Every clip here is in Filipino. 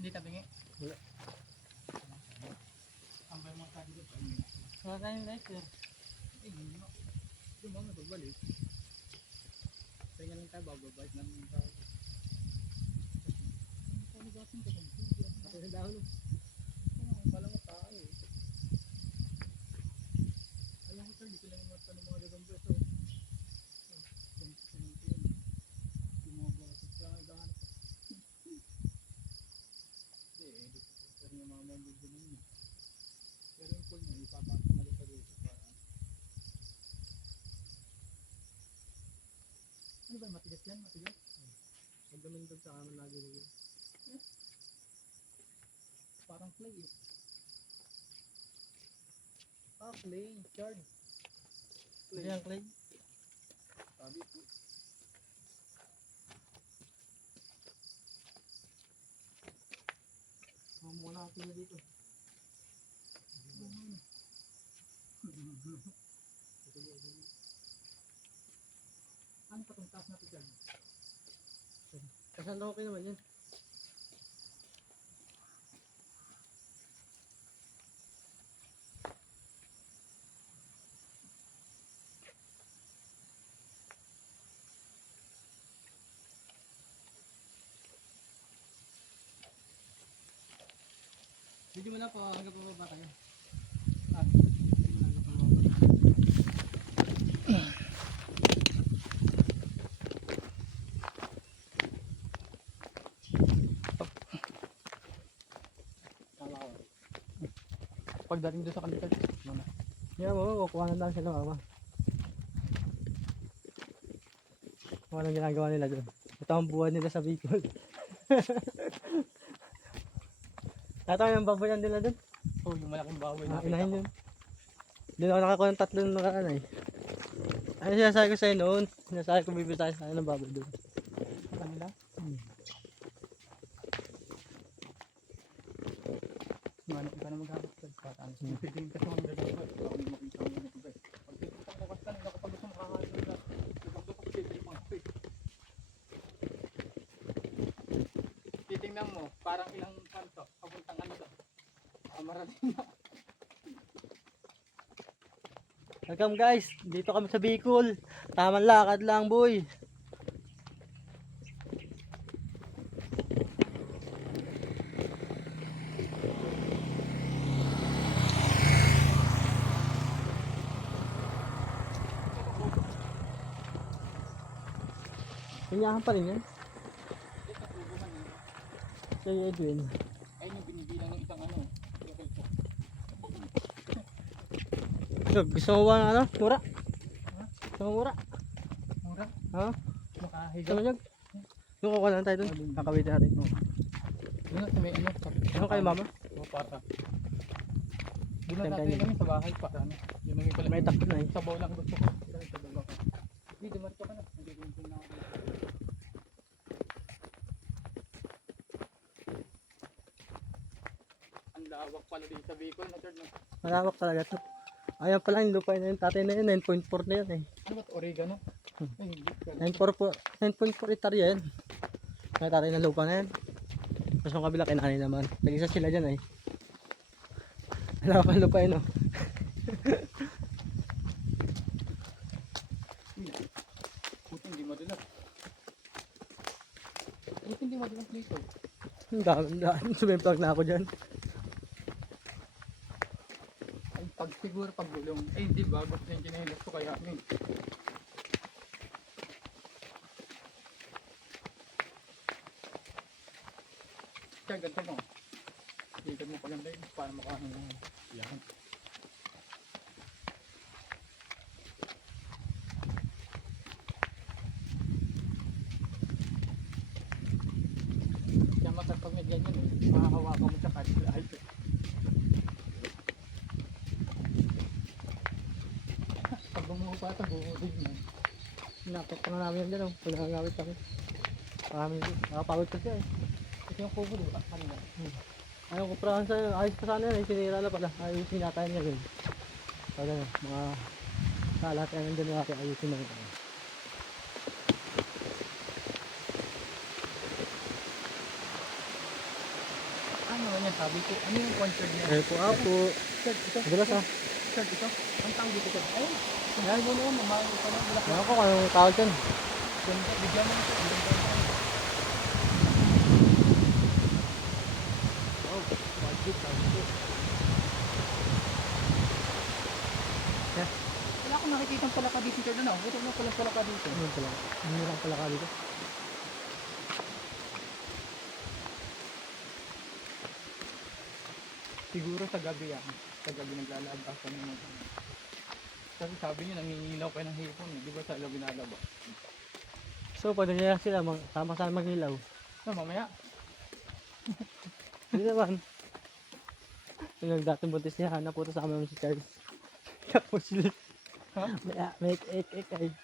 Hindi tabingi. Wala. Ang bay mga kadi ko. Wala tayong light eh. Hindi mo. Yung mga pagbalik. Kaya lang tayo bababait namin yung tao. Ano ba asin ka? Ako sa dahon. Wala mo tao eh. Alam ko sir, dito lang yung mata ng mga gagambo ito. Yung mga batas ka nagahanap. Hindi, dito yung mga mambubo ninyo. Pero yung pool nyo, ipapakita mo sa dito para ano ba, matigas yan? Matigas? Huwag naman doon sa kaman lagi nyo. Parang clay eh. Ah, clay, shard. Hindi ang clay. Sabi ko. Muna natin na dito. Ano pa itong taas natin dyan? Kasan okay naman yan. Video mo na po, hanggang pababa tayo. Pagdating doon sa kanila, muna. Yan mo, kukuha na lang sila mama. Kung anong ginagawa nila doon. Ito ang buwan nila sa Bicol. Tatawin ang baboyan nila doon. Oh, yung malaking baboy na. Inahin yun. Doon ako nakakuha ng 3 nakaraan eh. Ano sinasabi ko sa'yo noon? Sinasabi ko bibili tayo ng baboy doon. Kanila? Ano ka na maghahanap ka? Pataan. Pipitin ka sa mga gagawin. Ako hindi makita mo yung ito. Pag dito ka bukas ka nila kapag gusto makakain nila. Nagpagdo ko pipitin yung mga fish. Titingnan mo, parang ilang kanto. Papuntang ano to. Marating na. Welcome guys, dito kami sa Bicol. Tamang lakad lang boy. Pinyahan pa rin yan. Si Edwin. Ayun yung binibilang ng isang ano. Gusto mo ba ng ano? Mura? Gusto mo mura? Mura? Ha? Makahiga. Gusto mo nyog? Doon kukuha lang tayo doon. Kakawitin natin. Doon na may ano. Ano kayo mama? O para. Doon na natin kami sa bahay para ano. Yun na pala. May takot na eh. Sabaw lang gusto ko. Sabaw lang. Hindi, dumarito ka na. Hindi ko yung na ako. Ang lawak pala din sa Bicol na third. Malawak talaga to. Ayan pala yung lupa na yun. Tatay na yun. 9.4 na yun eh. Ano ba ito? Oregano? Ay, hindi. 9.4 hectare yan. May tatay na lupa na yan. Tapos yung kabila kinanay naman. Nag-isa sila dyan eh. Malawak ang lupa yun oh. Buti hindi madulas. Buti hindi madulas dito. Ang dami. Sumimplag na ako dyan. Ay, pag siguro paggulong. Eh, hindi ba? Gusto yung kinahilas ko kaya ano eh. Kaya ganda mo. Ikot mo paganda yun para makaano lang. Yan. Kaya masarap may ganyan eh. Makahawakan mo siya kahit lahat. Pag bumuho pa ito, buhudig mo. Nakapit pa na namin yan dyan oh. Pag nakagawit kami. Nakapagod pa siya eh. Ito yung kubo diba? Kanina. Ayaw ko prahan sa'yo. Ayos pa sana yan eh. Sinira na pala. Ayusin yata yan ngayon. Pag ano, mga lahat yan nandun natin. Ayusin na ito. akin, sabi ko, ano yung concert niya? Eh po, apo. Sir, ito. Madalas ah. Sir, ito. Ang tawag dito, sir. Ayun. Kaya mo naman, mamahal ka lang. Wala ka. Ewan ko kung anong tawag dyan. Ganda, bigyan mo ito. Ganda. Oh, budget, budget. Wala akong nakikita pala ka dito, sir. Ano? Ito na pala ka dito. Ano pala? Hinirang pala ka dito. Siguro sa gabi yan. Sa gabi naglalaabasan ng mga. Kasi sabi niyo, nangingilaw kayo ng hipon. Di ba sa ilaw binalaba? So, pwede nila sila sama-sama maghilaw. So, mamaya. Hindi naman. Yung dating buntis niya, hanap po ito sa amin si Charles. Tapos sila. Ha? May ek ay.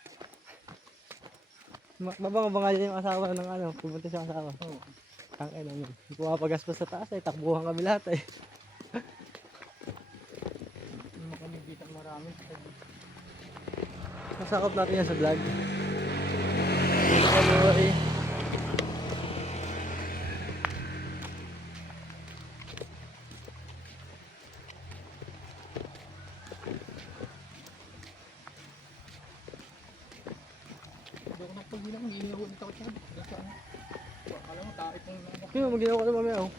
Mabang-abang nga yung asawa ng ano, pumuntis yung asawa. Oo. Ang ina mo. Hindi ko mapagastos sa taas ay takbuhan kami lahat eh. Hindi mo kami bitang marami. Masakop natin yan sa vlog. Dito ka boy. Hindi ako nagpagbilang. Nangingilaw ulit ako siya. Saan? Alam mo, taip ng mga. Kaya maginawa ka na mamaya oh.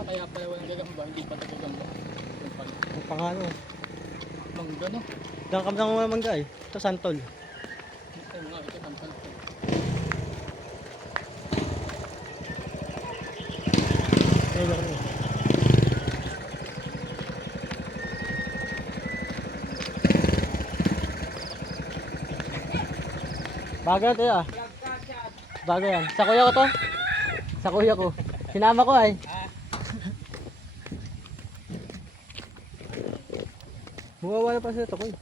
Kaya pala walang gagamba. Hindi pa gagamba. Yung pala. Ang pangano. Mangga, no? Diyan kami ng mga mangga eh. Ito santol. Ay, mga ito, tampal ko. Ayun ako. Bagay ito ah. Bagay yan. Sa kuya ko to. Sa kuya ko. Sinama ko ay. Bumawala pa sila ito ko eh.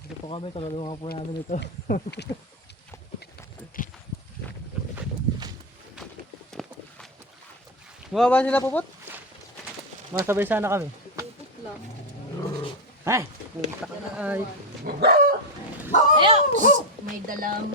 Ito po kami. Tulungan po namin ito. Bumaba sila pupot. Masabay sana kami. Ay! Puta ka na ay. Ayo! May dalang